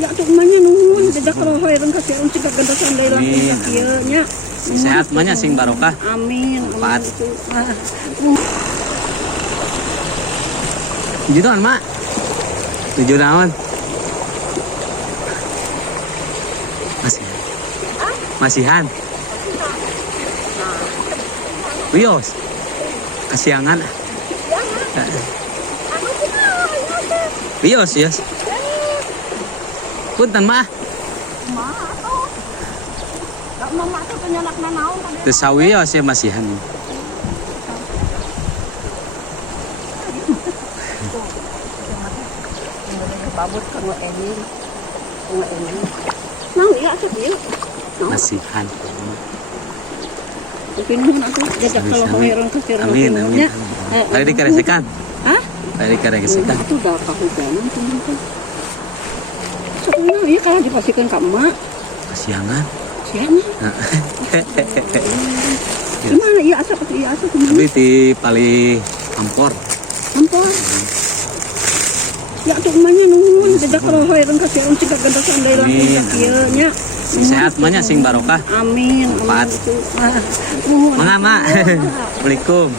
Ya cumanya nuhun tidak roh hairun kasih orang cegah ganda sandai langsung kieunya. Sehat mahnya sing barokah. Amin. Empat. Jutaan mak. 7 tahun. Masihan. Wios. Kasiangan. Wios, yes. Punten mah. Mama tuh penyanak naon tadi. Teu sawios ya masihan. Babut kanggo Emil. Kanggo Emil. Nang iya atuh ieu. Masihan. Pinuhun atuh jajak kalau hairun kasih orang. Amin, amin. Tadi dikaresekan. Hah? Tadi dikaresekan. Itu udah kehujanan tuh. Soalnya iya kalau dipasihkan ke emak. Kasiangan. Siapa? Gimana? Iya asap kemana? Tapi di Pali Ampor. Ampor. Ya cumanya nuhun tidak roh hairun kasih orang cegah ganda sandai langsung kieunya. Sehat mahnya sing barokah. Amin. Empat. Mangga mak. Assalamualaikum.